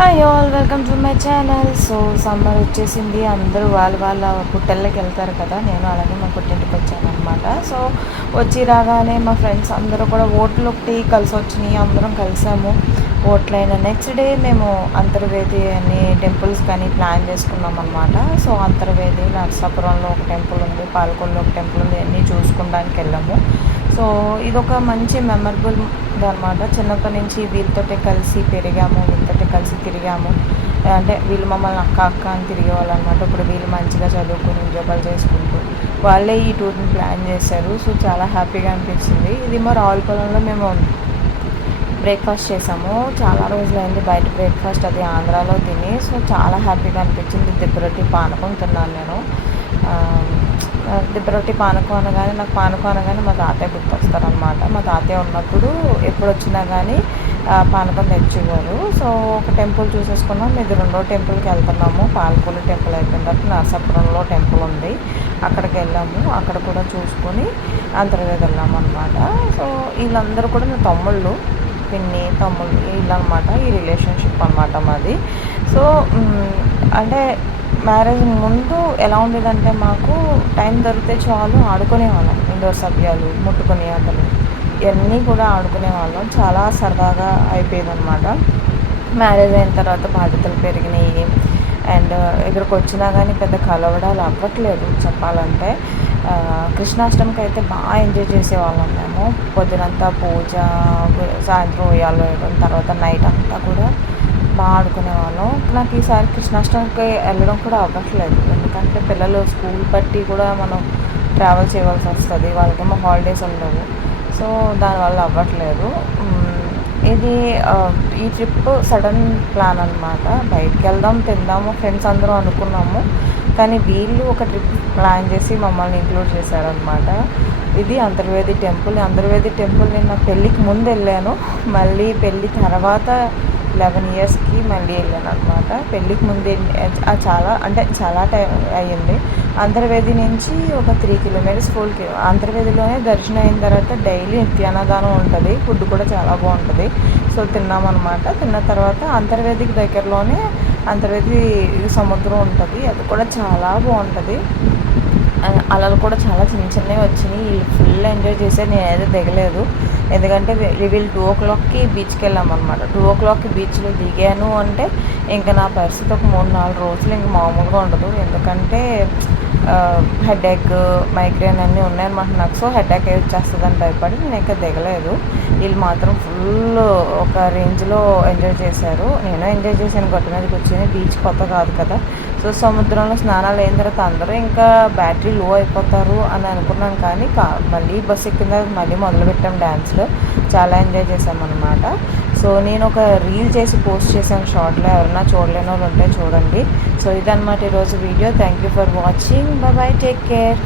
Hi all, welcome to my channel. So summer వచ్చేసింది, అందరూ వాళ్ళ పుట్టళ్ళకి వెళ్తారు కదా. నేను అలాగే మా పుట్టింటికి వచ్చాను అనమాట. సో వచ్చి రాగానే మా ఫ్రెండ్స్ అందరూ కూడా ఓట్లు ఒకటి కలిసి వచ్చినాయి, అందరం కలిసాము. ఓట్లైన నెక్స్ట్ డే మేము అంతర్వేది అని టెంపుల్స్ కానీ ప్లాన్ చేసుకున్నాం అనమాట. సో అంతర్వేది, నరసాపురంలో ఒక టెంపుల్ ఉంది, పాలకొల్లో ఒక టెంపుల్ ఉంది, అన్నీ చూసుకోవడానికి వెళ్ళాము. సో ఇదొక మంచి మెమరబుల్ అనమాట. చిన్నప్పటి నుంచి వీళ్ళతో కలిసి పెరిగాము, వీళ్ళతో కలిసి తిరిగాము. అంటే వీళ్ళు మమ్మల్ని అక్క అక్క అని తిరిగేవాళ్ళు అనమాట. ఇప్పుడు వీళ్ళు మంచిగా చదువుకుని ఉద్యోగాలు చేసుకుంటూ వాళ్ళే ఈ టూర్ని ప్లాన్ చేశారు. సో చాలా హ్యాపీగా అనిపించింది. ఇది మా రావులపాలెంలో మేము బ్రేక్ఫాస్ట్ చేసాము. చాలా రోజులైంది బయట బ్రేక్ఫాస్ట్, అది ఆంధ్రాలో తిని. సో చాలా హ్యాపీగా అనిపించింది. దిబ్బరొట్టి పానకం తిన్నాను నేను. దిబ్బరొట్టి పానకం అనగానే నాకు పానకం అనగానే మా తాతయ్య గుర్తొస్తారనమాట. మా తాతయ్య ఉన్నప్పుడు ఎప్పుడు వచ్చినా కానీ పానకం తెచ్చేవారు. సో ఒక టెంపుల్ చూసేసుకున్నాం. ఇది రెండో టెంపుల్కి వెళ్తున్నాము. పాలకొల్లు టెంపుల్ అయిపోయిన తర్వాత నరసాపురంలో టెంపుల్ ఉంది, అక్కడికి వెళ్ళాము. అక్కడ కూడా చూసుకొని అంతర్వేది వెళ్ళాము అనమాట. సో వీళ్ళందరూ కూడా నా తమ్ముళ్ళు, పిన్ని, తమ్ముళ్ళు వీళ్ళు అనమాట. ఈ రిలేషన్షిప్ అనమాట మాది. సో అంటే మ్యారేజ్ ముందు ఎలా ఉండేదంటే, మాకు టైం దొరికితే చాలు ఆడుకునేవాళ్ళం. ఇండోర్ సభ్యాలు, ముట్టుకునే ఆటలు ఇవన్నీ కూడా ఆడుకునేవాళ్ళం. చాలా సరదాగా అయిపోయేది అనమాట. మ్యారేజ్ అయిన తర్వాత బాధ్యతలు పెరిగినాయి అండ్ ఇక్కడికి వచ్చినా కానీ పెద్ద కలవడాలు అవ్వట్లేదు చెప్పాలంటే. కృష్ణాష్టమికి అయితే బాగా ఎంజాయ్ చేసేవాళ్ళం మేము. పొద్దునంతా పూజ, సాయంత్రం ఉయ్యాలో వేయడం, తర్వాత నైట్ అంతా కూడా బాగా ఆడుకునేవాళ్ళం. నాకు ఈసారి కృష్ణాష్టమికి వెళ్ళడం కూడా అవ్వట్లేదు, ఎందుకంటే పిల్లలు స్కూల్ బట్టి కూడా మనం ట్రావెల్ చేయవలసి వస్తుంది, వాళ్ళకేమో హాలిడేస్ ఉండవు. సో దానివల్ల అవ్వట్లేదు. ఇది ఈ ట్రిప్ సడన్ ప్లాన్ అనమాట. బయటికి వెళ్దాం, తిందాము ఫ్రెండ్స్ అందరూ అనుకున్నాము, కానీ వీళ్ళు ఒక ట్రిప్ ప్లాన్ చేసి మమ్మల్ని ఇంక్లూడ్ చేశారనమాట. ఇది అంతర్వేది టెంపుల్. అంతర్వేది టెంపుల్ నేను నా పెళ్ళికి ముందు వెళ్ళాను, మళ్ళీ పెళ్ళి తర్వాత 11 ఇయర్స్కి మళ్ళీ వెళ్ళాను అనమాట. పెళ్ళికి ముందు చాలా టైం అయ్యింది. అంతర్వేది నుంచి ఒక 3 కిలోమీటర్స్, 4 కిలోమీటర్స్. అంతర్వేదిలోనే దర్శనం అయిన తర్వాత డైలీ నిత్యాన్నదానం ఉంటుంది, ఫుడ్ కూడా చాలా బాగుంటుంది. సో తిన్నామన్నమాట. తిన్న తర్వాత అంతర్వేదికి దగ్గరలోనే అంతర్వేది సముద్రం ఉంటుంది, అది కూడా చాలా బాగుంటుంది. అలలు కూడా చాలా చిన్న చిన్నవి వచ్చినాయి. ఫుల్ ఎంజాయ్ చేశారు, నేనైతే దిగలేదు. ఎందుకంటే వీళ్ళు 2 o'clockకి బీచ్కి వెళ్ళామన్నమాట. 2 o'clockకి బీచ్లో దిగాను అంటే ఇంకా నా పరిస్థితి ఒక 3-4 రోజులు ఇంక మామూలుగా ఉండదు. ఎందుకంటే హెడేక్, మైగ్రేన్ అన్నీ ఉన్నాయన్నమాట నాకు. సో హెడేక్ వచ్చేస్తుందని భయపడి నేను ఇంకా దిగలేదు. వీళ్ళు మాత్రం ఫుల్ ఒక రేంజ్లో ఎంజాయ్ చేశారు. నేను ఎంజాయ్ చేశాను, గట్టు మీదకి వచ్చింది. బీచ్ కొత్త కాదు కదా. సో సముద్రంలో స్నానాలు అయిన తర్వాత అందరూ ఇంకా బ్యాటరీ లో అయిపోతారు అని అనుకున్నాను, కానీ మళ్ళీ బస్సు ఎక్కిన తర్వాత మళ్ళీ మొదలుపెట్టాం డ్యాన్స్లో. చాలా ఎంజాయ్ చేసామన్నమాట. సో నేను ఒక రీల్ చేసి పోస్ట్ చేశాను షార్ట్లో, ఎవరైనా చూడలేని వాళ్ళు ఉంటే చూడండి. సో ఇదన్నమాట ఈరోజు video. Thank you for watching. Bye, take care.